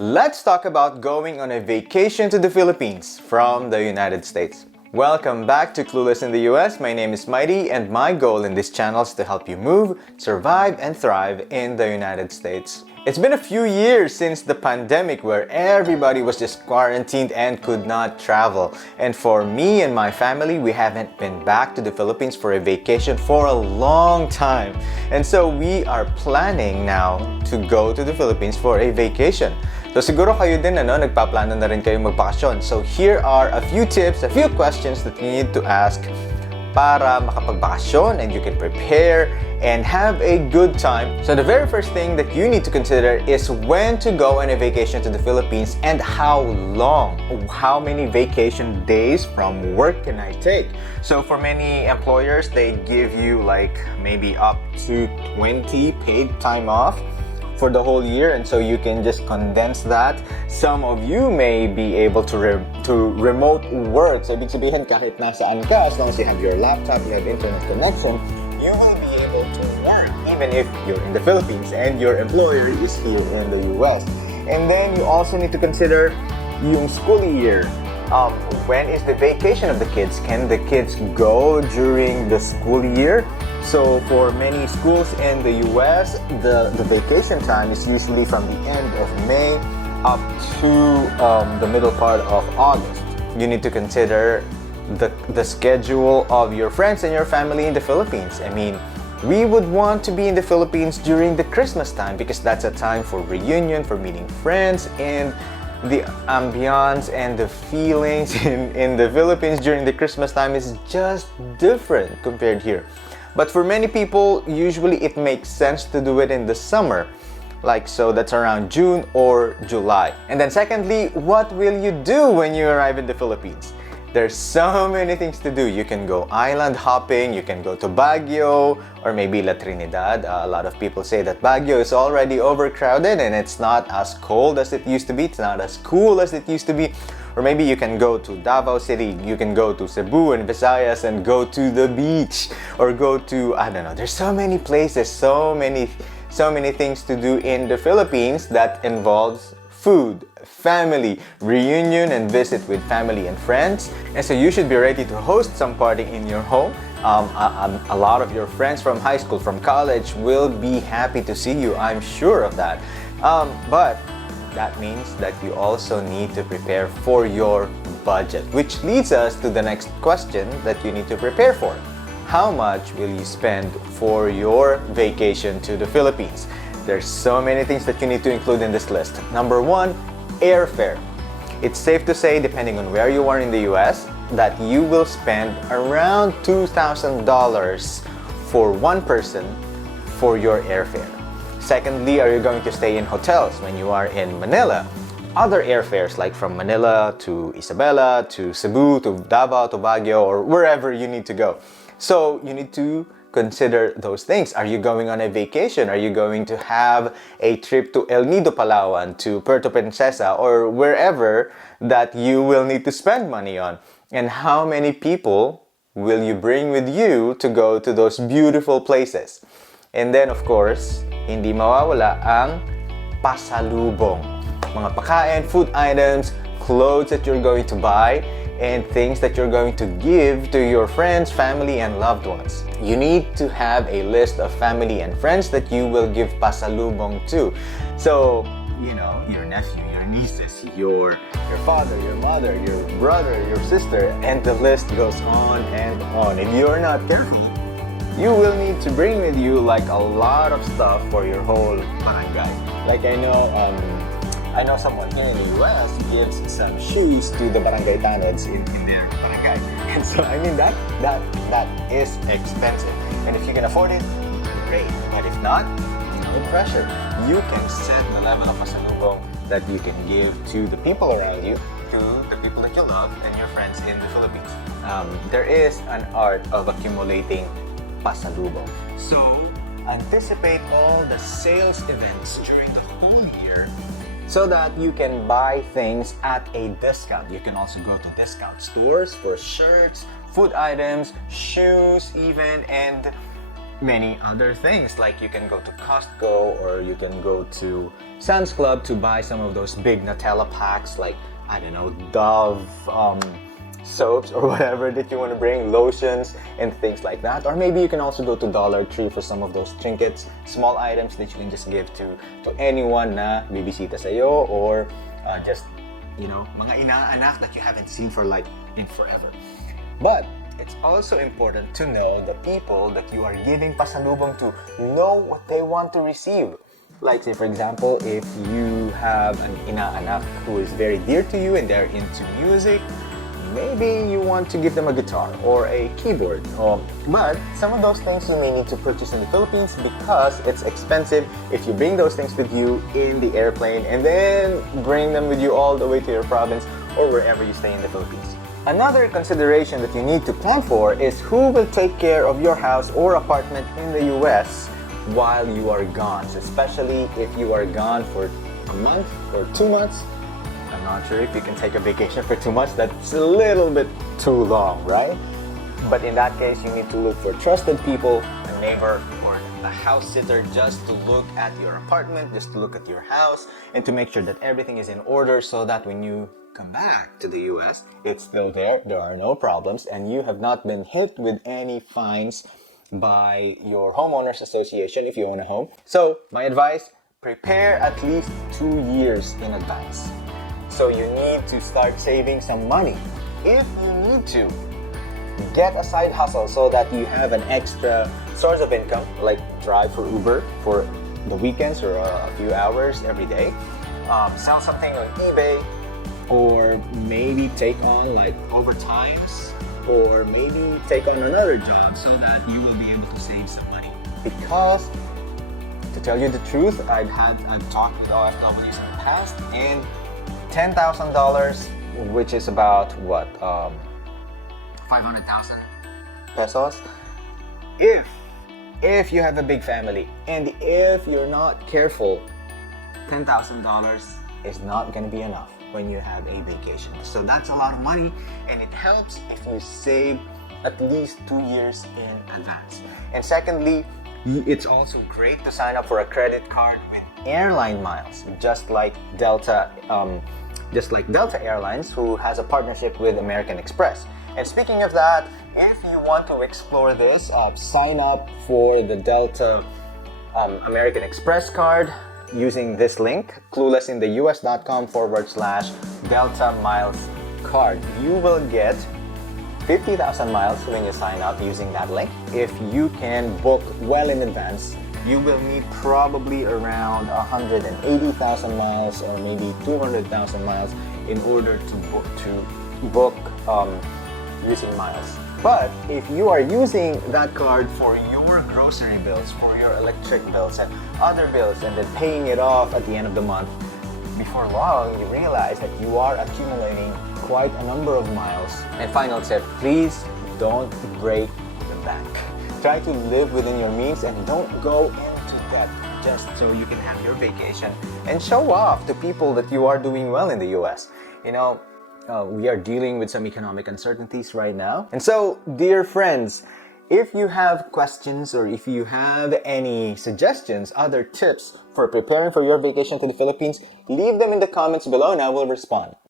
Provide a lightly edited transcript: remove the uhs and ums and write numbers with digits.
Let's talk about going on a vacation to the Philippines from the United States. Welcome back to Clueless in the US. My name is Mighty and my goal in this channel is to help you move, survive, and thrive in the United States. It's been a few years since the pandemic where everybody was just quarantined and could not travel. And for me and my family, we haven't been back to the Philippines for a vacation for a long time. And so we are planning now to go to the Philippines for a vacation. So siguro kayo din nagpaplano na rin kayo magbakasyon. So here are a few tips, a few questions that you need to ask para makapagbakasyon and you can prepare and have a good time. So the very first thing that you need to consider is when to go on a vacation to the Philippines and how long. How many vacation days from work can I take? So for many employers, they give you like maybe up to 20 paid time off for the whole year, and so you can just condense that. Some of you may be able to remote work. So ibig sabihin kahit nasaan ka, as long as you have your laptop, you have internet connection, you will be able to work even if you're in the Philippines and your employer is here in the US. And then you also need to consider yung school year. When is the vacation of the kids? Can the kids go during the school year? So for many schools in the US, the vacation time is usually from the end of May up to the middle part of August. You need to consider the schedule of your friends and your family in the Philippines. I mean, we would want to be in the Philippines during the Christmas time because that's a time for reunion, for meeting friends, and the ambiance and the feelings in the Philippines during the Christmas time is just different compared here. But for many people, usually it makes sense to do it in the summer. Like so, that's around June or July. And then secondly, what will you do when you arrive in the Philippines? There's so many things to do. You can go island hopping, you can go to Baguio, or maybe La Trinidad. A lot of people say that Baguio is already overcrowded and it's not as cold as it used to be. It's not as cool as it used to be. Or maybe you can go to Davao City, you can go to Cebu and Visayas and go to the beach. Or go to, I don't know, there's so many places, so many things to do in the Philippines that involves food, family, reunion, and visit with family and friends. And so you should be ready to host some party in your home. A lot of your friends from high school, from college will be happy to see you. I'm sure of that. But that means that you also need to prepare for your budget, which leads us to the next question that you need to prepare for. How much will you spend for your vacation to the Philippines? There's so many things that you need to include in this list. Number one, airfare. It's safe to say, depending on where you are in the US, that you will spend around $2,000 for one person for your airfare. Secondly, are you going to stay in hotels when you are in Manila? Other airfares like from Manila to Isabela, to Cebu, to Davao, to Baguio, or wherever you need to go. So you need to consider those things. Are you going on a vacation? Are you going to have a trip to El Nido, Palawan, to Puerto Princesa, or wherever that you will need to spend money on? And how many people will you bring with you to go to those beautiful places? And then of course, hindi mawawala ang pasalubong. Mga pagkain, food items, clothes that you're going to buy, and things that you're going to give to your friends, family, and loved ones. You need to have a list of family and friends that you will give pasalubong to. So, you know, your nephew, your nieces, your father, your mother, your brother, your sister, and the list goes on and on. If you're not careful, you will need to bring with you like a lot of stuff for your whole barangay. Like I know someone here in the US gives some shoes to the barangay tanods in their barangay. And so I mean that is expensive. And if you can afford it, great. But if not, no pressure. You can set the level of pasalubong that you can give to the people around you, to the people that you love and your friends in the Philippines. There is an art of accumulating pasalubong. So anticipate all the sales events during the whole year so that you can buy things at a discount. You can also go to discount stores for shirts, food items, shoes even, and many other things, like you can go to Costco or you can go to Sam's Club to buy some of those big Nutella packs, like, I don't know, Dove soaps or whatever that you want to bring, lotions and things like that. Or maybe you can also go to Dollar Tree for some of those trinkets, small items that you can just give to anyone na bibisita sa'yo, or just, you know, mga inaanak that you haven't seen for like in forever. But it's also important to know the people that you are giving pasalubong to, know what they want to receive. Like, say for example, if you have an inaanak who is very dear to you and they're into music, maybe you want to give them a guitar or a keyboard. But some of those things you may need to purchase in the Philippines because it's expensive if you bring those things with you in the airplane and then bring them with you all the way to your province or wherever you stay in the Philippines. Another consideration that you need to plan for is who will take care of your house or apartment in the US while you are gone, so especially if you are gone for a month or 2 months. I'm not sure if you can take a vacation for 2 months. That's a little bit too long, right? But in that case, you need to look for trusted people, a neighbor or a house sitter, just to look at your apartment, just to look at your house, and to make sure that everything is in order so that when you come back to the US, it's still there are no problems, and you have not been hit with any fines by your homeowners association if you own a home. So my advice, prepare at least 2 years in advance. So you need to start saving some money. If you need to, get a side hustle so that you have an extra source of income, like drive for Uber for the weekends or a few hours every day. Sell something on eBay, or maybe take on like overtimes, or maybe take on another job so that you will be able to save some money. Because, to tell you the truth, I've talked with OFWs in the past, and $10,000, which is about what, 500,000 pesos. If you have a big family and if you're not careful, $10,000 is not going to be enough when you have a vacation. So that's a lot of money, and it helps if you save at least 2 years in advance. And secondly, it's also great to sign up for a credit card with airline miles, just like Delta Airlines, who has a partnership with American Express. And speaking of that, if you want to explore this, sign up for the Delta American Express card using this link, cluelessintheus.com/Delta Miles card. You will get 50,000 miles when you sign up using that link. If you can book well in advance, you will need probably around 180,000 miles or maybe 200,000 miles in order to book using miles. But if you are using that card for your grocery bills, for your electric bills and other bills, and then paying it off at the end of the month, before long you realize that you are accumulating quite a number of miles. And final tip, please don't break the bank. Try to live within your means and don't go into debt just so you can have your vacation and show off to people that you are doing well in the US. You know, we are dealing with some economic uncertainties right now. And so, dear friends, if you have questions or if you have any suggestions, other tips for preparing for your vacation to the Philippines, leave them in the comments below and I will respond.